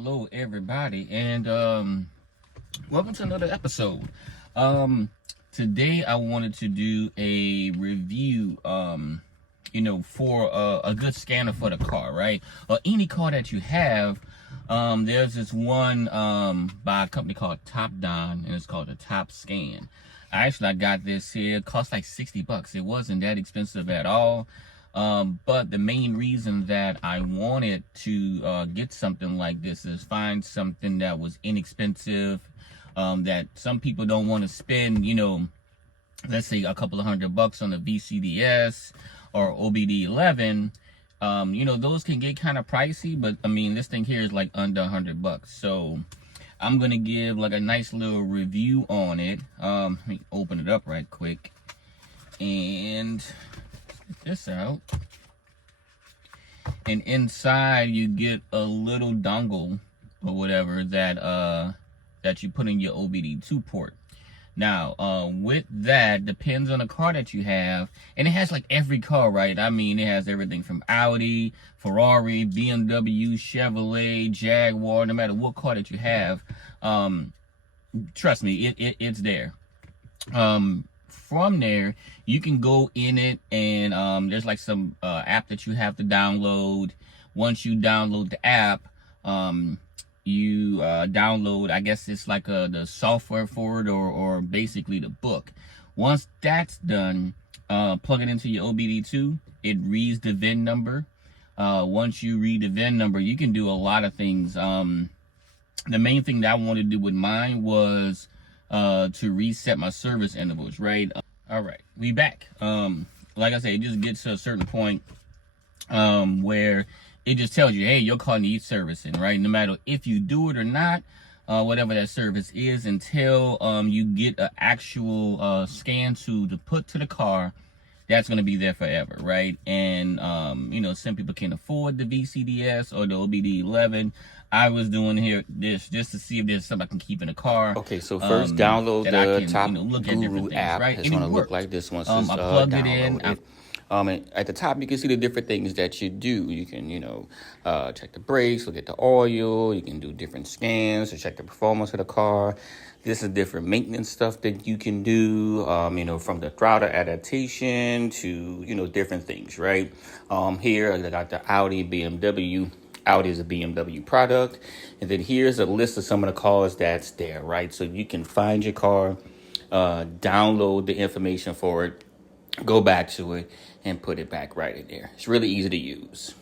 Hello everybody, and welcome to another episode. Today I wanted to do a review for a good scanner for the car, right? Or any car that you have. There's this one by a company called Top Don, and it's called the Top Scan. I got this here. It cost like $60. It wasn't that expensive at all. But the main reason that I wanted to get something like this is find something that was inexpensive, that some people don't want to spend, let's say a couple of $100 on a VCDS or OBD11. Those can get kind of pricey, but I mean, this thing here is like under $100. So I'm gonna give like a nice little review on it. Let me open it up right quick and get this out. And inside you get a little dongle or whatever that you put in your OBD2 port. Now, with that, depends on the car that you have, and it has like every car, right? I mean, it has everything from Audi, Ferrari, BMW, Chevrolet, Jaguar. No matter what car that you have, trust me, it's there. From there, you can go in it, and there's like some app that you have to download. Once you download the app, you download, I guess it's like the software for it, or basically the book. Once that's done, plug it into your OBD2. It reads the VIN number. Once you read the VIN number, you can do a lot of things. The main thing that I wanted to do with mine was to reset my service intervals, right? All right, we back. Like I said, it just gets to a certain point where it just tells you, hey, your car needs servicing, right? No matter if you do it or not, whatever that service is, until you get an actual scan tool to put to the car, that's going to be there forever, right? And some people can't afford the VCDS or the OBD11. I was doing this just to see if there's something I can keep in the car. Okay, so first download the Top Guru app. Right? It's going to look like this once it's I plugged it in. And at the top, you can see the different things that you do. You can, check the brakes, look at the oil. You can do different scans to check the performance of the car. This is different maintenance stuff that you can do, from the throttle adaptation to, different things, right? Here, I got the Audi, BMW. Audi is a BMW product. And then here's a list of some of the cars that's there, right? So you can find your car, download the information for it, go back to it, and put it back right in there. It's really easy to use.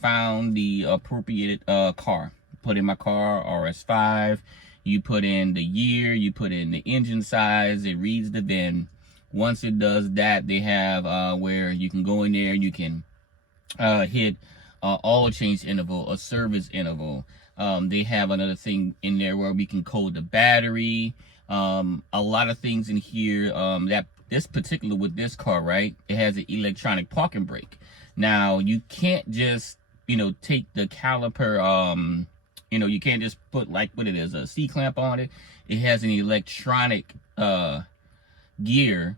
Found the appropriate car. Put in my car, RS5. You put in the year, you put in the engine size, it reads the VIN. Once it does that, they have where you can go in there, you can hit oil change interval, a service interval. They have another thing in there where we can code the battery. A lot of things in here. That this particular with this car, right? It has an electronic parking brake. Now you can't just take the caliper. You can't just put like what it is, a C clamp on it. It has an electronic gear,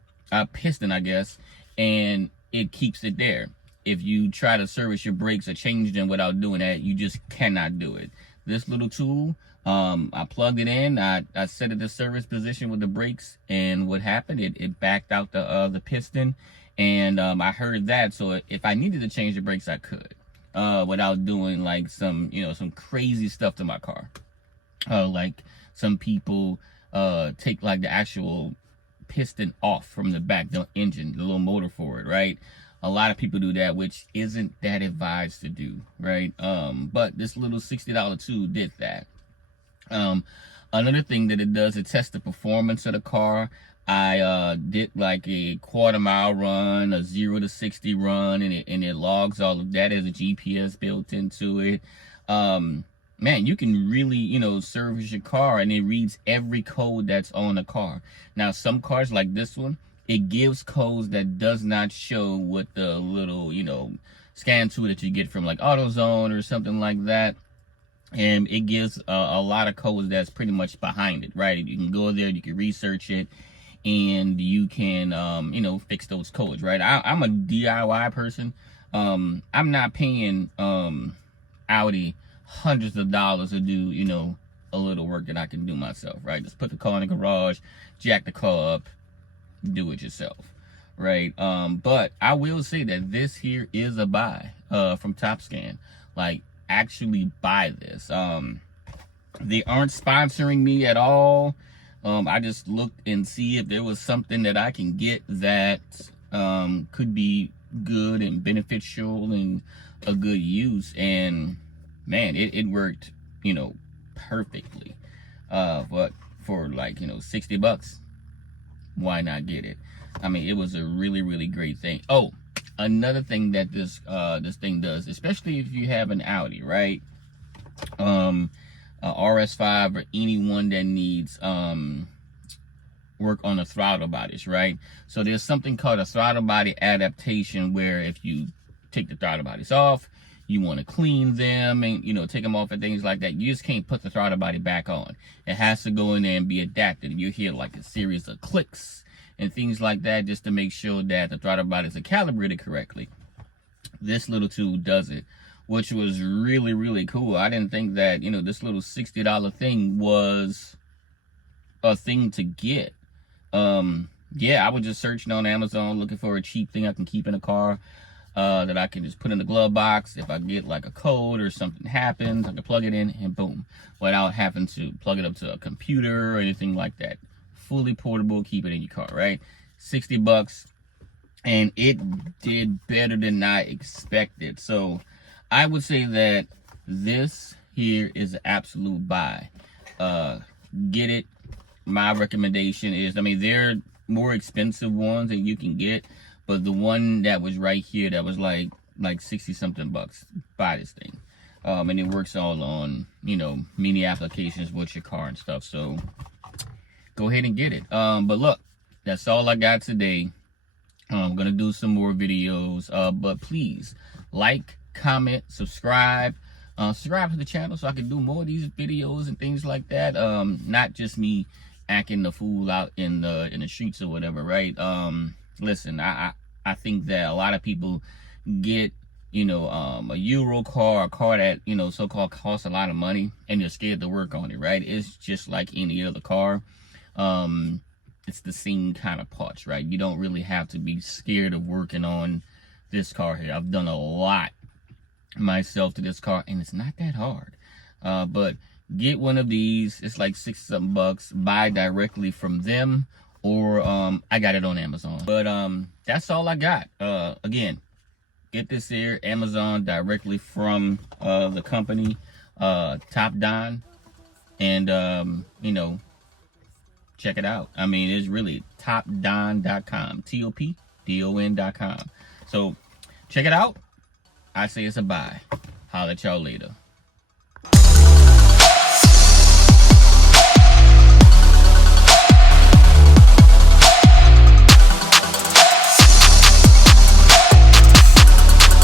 piston, I guess, and it keeps it there. If you try to service your brakes or change them without doing that, you just cannot do it. This little tool, I plugged it in, I set it to service position with the brakes, and what happened, it backed out the piston, and I heard that, so if I needed to change the brakes, I could, without doing like some crazy stuff to my car. Like some people take like the actual piston off from the back, the engine, the little motor for it, right? A lot of people do that, which isn't that advised to do, right? But this little $60 tool did that. Another thing that it does, it tests the performance of the car. I did like a quarter-mile run, a 0 to 60 run, and it logs all of that as a GPS built into it. Man, you can really, service your car, and it reads every code that's on the car. Now, some cars like this one, it gives codes that does not show with the little, scan tool that you get from like AutoZone or something like that. And it gives a lot of codes that's pretty much behind it, right? You can go there, you can research it, and you can, you know, fix those codes, right? I'm a DIY person. I'm not paying Audi hundreds of dollars to do, you know, a little work that I can do myself, right? Just put the car in the garage, jack the car up, do it yourself, right? But I will say that this here is a buy from TopScan. Like, actually buy this. They aren't sponsoring me at all. I just looked and see if there was something that I can get that could be good and beneficial and a good use, and man, it worked, you know, perfectly. But for like, you know, 60 bucks, why not get it? I mean, it was a really, really great thing. Oh, another thing that this thing does, especially if you have an Audi, right? RS5 or anyone that needs work on the throttle bodies, right? So there's something called a throttle body adaptation, where if you take the throttle bodies off, you want to clean them and, you know, take them off and things like that, you just can't put the throttle body back on. It has to go in there and be adapted. You hear like a series of clicks and things like that just to make sure that the throttle bodies are calibrated correctly. This little tool does it, which was really, really cool. I didn't think that, you know, this little $60 thing was a thing to get. Yeah, I was just searching on Amazon looking for a cheap thing I can keep in a car, that I can just put in the glove box. If I get like a code or something happens, I can plug it in and boom, without having to plug it up to a computer or anything like that. Fully portable, keep it in your car, right? 60 bucks, and it did better than I expected. So I would say that this here is an absolute buy. Get it. My recommendation is, I mean, there are more expensive ones that you can get, but the one that was right here that was like 60 something bucks, buy this thing. And it works all on, you know, many applications with your car and stuff. So go ahead and get it. But look, that's all I got today. I'm gonna do some more videos, but please like, comment, subscribe. Subscribe to the channel so I can do more of these videos and things like that. Not just me acting the fool out in the streets or whatever, right? Listen, I think that a lot of people get, you know, a Euro car, a car that, you know, so-called costs a lot of money, and they're scared to work on it, right? It's just like any other car. It's the same kind of parts, right? You don't really have to be scared of working on this car here. I've done a lot myself to this car, and it's not that hard. But get one of these. It's like 60 something bucks. Buy directly from them, or I got it on Amazon. But that's all I got. Again, get this here, Amazon, directly from the company, Top Don, and you know, check it out. I mean, it's really topdon.com, TOPDON.com. So check it out. I say it's a buy. Holla at y'all later.